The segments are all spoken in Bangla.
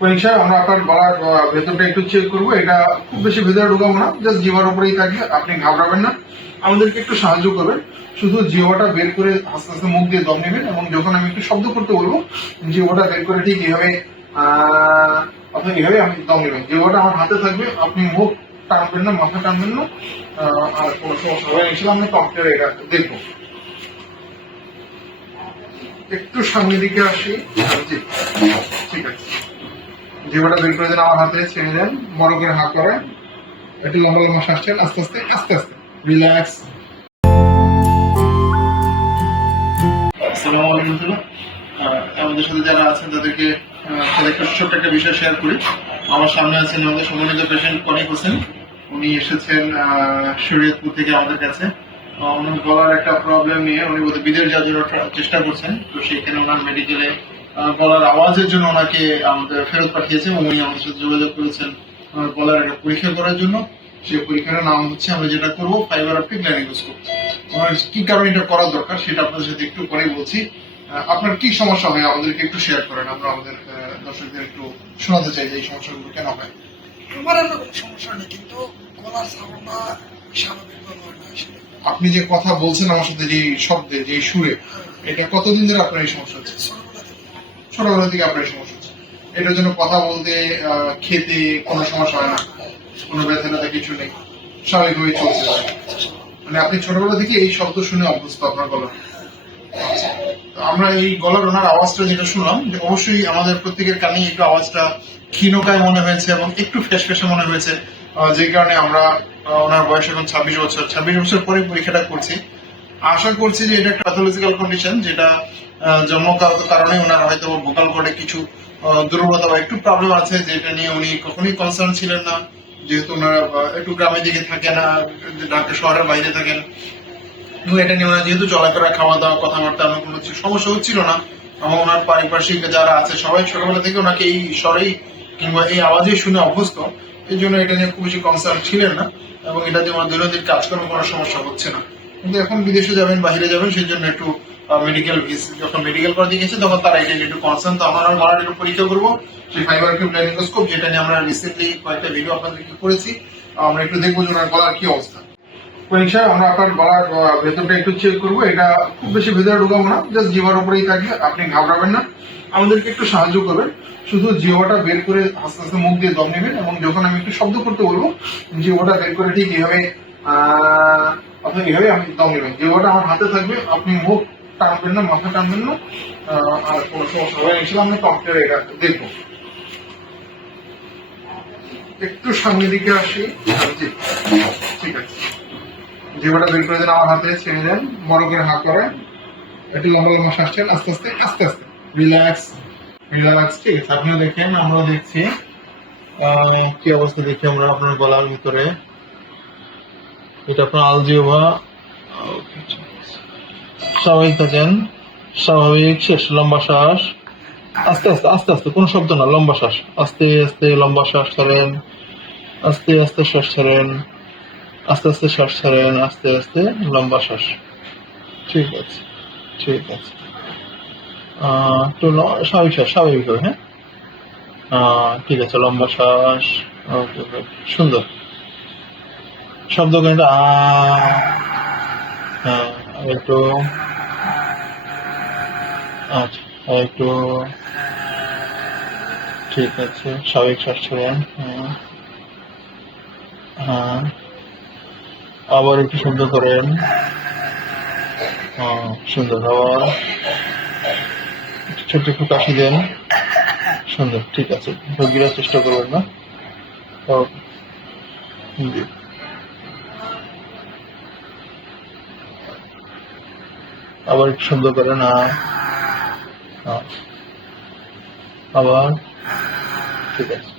পরীক্ষা আমরা আপনার গলার ভেতরটা একটু চেক করবো। এটা খুব বেশি ভেতরে ঢুকাবো না, জাস্ট জিহ্বার উপরেই থাকবে, আপনি ঘাবড়াবেন না, আমাদেরকে একটু সাহায্য করবেন। শুধু জিহ্বাটা বের করে আস্তে আস্তে মুখ দিয়ে দম নেবেন, এবং যখন আমি একটু শব্দ করতে বলবো জিহ্বাটা বের করে ঠিক এইভাবে আপনি এইভাবে আমি দম নেবেন। জিহ্বাটা আমার হাতে থাকবে, আপনি মুখ টানবেন না, মাথা টানবেন না, আর কোনো সমস্যা হবে না। ইনশাআল্লাহ আমরা কম্পিউটারে এটা দেখবো। একটু সামনের দিকে আসি। জি, ঠিক আছে। জিহ্বাটা বের করে দেন, আমার হাতে ছেড়ে দেন, বড় করে হাত করেন, একটু লম্বা লম্বা শ্বাস নেন, আস্তে আস্তে আস্তে আস্তে রিল্যাক্স। আসসালামু আলাইকুম। আমাদের সাথে যারা আছেন তাদেরকে তাদের একটা ছোট্ট একটা বিষয় শেয়ার করি। আমার সামনে আছেন আমাদের সম্মানিত পেশেন্ট কনিক হোসেন। উনি এসেছেন শরীয়তপুর থেকে আমাদের কাছে। ওনার গলার একটা প্রবলেম নিয়ে উনি বিদেশ যাওয়ার জন্য চেষ্টা করছেন। তো সেখানে ওনার মেডিকেলে গলার আওয়াজের জন্য ওনাকে আমাদের ফেরত পাঠিয়েছে, এবং উনি আমাদের সাথে যোগাযোগ করেছেন গলার একটা পরীক্ষা করার জন্য। সেই পরীক্ষার নাম হচ্ছে, আমরা যেটা করবো, ফাইবার অপটিক ল্যারিঙ্গোস্কোপ। ওনার কি কারণে এটা করা দরকার সেটা আপনাদের সাথে একটু পরেই বলছি। আপনার কি সমস্যা হয় আমাদেরকে একটু শেয়ার করেন, আমরা আমাদের দর্শকদের একটু শোনাতে চাই যে এই সমস্যাগুলো কেন হয়। আমার এমন কোনো সমস্যা নেই, কিন্তু গলার সাউন্ডটা স্বাভাবিকভাবে হয় না আসলে। আপনি যে কথা বলছেন আমার সাথে, যে শব্দে, যে সুরে, এটা কতদিন ধরে আপনার এই সমস্যা হচ্ছে? ছোটবেলা থেকে। ছোটবেলা থেকে আপনার এই সমস্যা হচ্ছে। এটার জন্য কথা বলতে, খেতে কোনো সমস্যা হয় না, কোনো ব্যথা কিছু নেই, স্বাভাবিকভাবে চলছে যায়। মানে আপনি ছোটবেলা থেকে এই শব্দ শুনে অভ্যস্ত আপনার গলা। আচ্ছা, তো আমরা এই গলার ওনার আওয়াজটা যেটা শুনলাম, যে অবশ্যই আমাদের প্রত্যেকের কানেই একটু আওয়াজটা ক্ষীণকায় মনে হয়েছে এবং একটু ফেসফেসে মনে হয়েছে, যে কারণে আমরা ওনার বয়স এখন 26 বছর পরে পরীক্ষাটা করছি। আশা করছি যে এটা একটা প্যাথোলজিক্যাল কন্ডিশন, যেটা জন্মগত কারণে ওনার হয়তো ভোকাল কর্ডে কিছু দুর্বলতা বা একটু প্রবলেম আছে, যেটা নিয়ে উনি কখনোই কনসার্ন ছিলেন না, যেহেতু ওনারা একটু গ্রামের দিকে থাকে না, ঢাকা শহরের বাইরে থাকেন। এটা নিয়ে ওনার যেহেতু চলাফেরা, খাওয়া দাওয়া, কথাবার্তা, আমার কোনো সমস্যা হচ্ছিল না, এবং ওনার পারিপার্শ্বিক যারা আছে সবাই ছোটবেলা থেকে ওনাকে এই স্বরেই কিংবা এই আওয়াজেই শুনে অভ্যস্ত। এই জন্য এটা নিয়ে খুব বেশি কনসার্ন ছিলেন না, এবং এটা দিয়ে ওনার দৈনন্দিন কাজকর্ম করার সমস্যা হচ্ছে না। কিন্তু এখন বিদেশে যাবেন, বাইরে যাবেন, সেই জন্য একটু মেডিকেল যখন মেডিকেল করতে গেছে তখন তারা এটা একটু কনসার্ন। তো আমরা গলার একটু পরীক্ষা করবো, সেই ফাইবার অপটিক ল্যারিঙ্গোস্কোপ, যেটা নিয়ে আমরা রিসেন্টলি কয়েকটা ভিডিও আপনাদেরকে করেছি। আমরা একটু দেখবো যে ওনার গলার কি অবস্থা। পরীক্ষা আমরা আপনার গলার ভেতরটা একটু চেক করবো। এটা খুব বেশি ভেতরে ঢুকাবো না, জাস্ট জিহ্বার উপরেই থাকবে, আপনি ঘাবড়াবেন না, আমাদেরকে একটু সাহায্য করবেন। শুধু জিহ্বাটা বের করে আস্তে আস্তে মুখ দিয়ে দম নেবেন, এবং যখন আমি একটু শব্দ করতে বলবো জিহ্বাটা বের করে ঠিক এইভাবে আপনি এইভাবে আমি দম নেবেন। জিহ্বাটা আমার হাতে থাকবে, আপনি মুখ টানবেন না, মাথা টানবেন না, আর কোনো সমস্যা হবে না। ইনশাআল্লাহ আমরা কম্পিউটারে এটা দেখবো। একটু সামনের দিকে আসি। জি, ঠিক আছে। জিহ্বাটা বের করে দেন, আমার হাতে ছেড়ে দেন, বড় করে হাত করেন, একটু লম্বা লম্বা শ্বাস নেন, আস্তে আস্তে আস্তে আস্তে রিল্যাক্স রিল্যাক্স। ঠিক আছে, আপনারা দেখেন, আমরা দেখছি কি অবস্থা। দেখি আমরা আপনার গলার ভিতরে, এটা আপনার আলজিওভা। স্বাভাবিক থাকেন, স্বাভাবিক। শেষ, লম্বা শ্বাস, আস্তে আস্তে আস্তে আস্তে, কোনো শব্দ না, লম্বা শ্বাস, আস্তে আস্তে লম্বা শ্বাস ছাড়েন, আস্তে আস্তে শ্বাস ছাড়েন, আস্তে আস্তে শ্বাস ছাড়েন, আস্তে আস্তে লম্বা শ্বাস। ঠিক আছে, ঠিক আছে। একটু স্বাভাবিক শ্বাস, স্বাভাবিকভাবে। হ্যাঁ, ঠিক আছে, লম্বা শ্বাস। ওকে, সুন্দর। শব্দ কিন্তু হ্যাঁ, একটু, আচ্ছা, একটু, ঠিক আছে, স্বাভাবিক শ্বাস ছাড়েন। হ্যাঁ, হ্যাঁ, আবার একটু শব্দ করেন। সুন্দর। আবার ছোট্ট একটু কাশি দেন। সুন্দর, ঠিক আছে। রোগীরা চেষ্টা করবেন না। জি, আবার একটু শব্দ করেন। আবার, ঠিক আছে।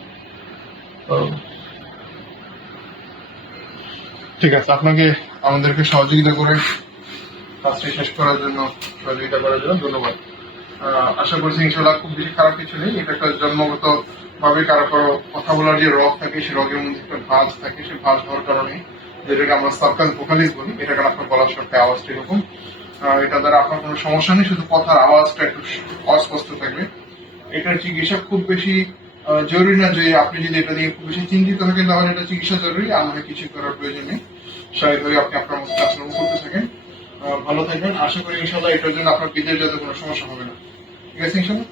ঠিক আছে, আপনাকে আমাদেরকে সহযোগিতা করে কাজটি শেষ করার জন্য, সহযোগিতা করার জন্য ধন্যবাদ। আশা করছি ইনশাল্লাহ খুব বেশি খারাপ কিছু নেই। এটা একটা জন্মগত ভাবে কারো কারো কথা বলার যে রগ থাকে, সেই রগের মধ্যে একটা ভাঁজ থাকে, সেই ভাঁজ হওয়ার কারণে, যেটাকে আমরা সার্কাস ভোকালিস বলি, এটা কারণে আপনার গলার স্বরটা আওয়াজটা এরকম। এটা দ্বারা আপনার কোনো সমস্যা নেই, শুধু কথার আওয়াজটা একটু অস্পষ্ট থাকবে। এটার চিকিৎসা খুব বেশি জরুরি না যে আপনি যদি এটা নিয়ে খুব বেশি চিন্তিত থাকেন তাহলে এটা চিকিৎসা জরুরি, আর নয় কিছু করার প্রয়োজন নেই। স্বাভাবিকভাবে আপনি আপনার মতো কাজকর্ম করতে থাকেন। ভালো থাকবেন, আশা করি ইনশাল্লাহ এটার জন্য আপনার বিদেশ যাতে কোনো সমস্যা হবে না। ঠিক আছে ইনশাল্লাহ।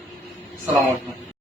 আসসালামু আলাইকুম।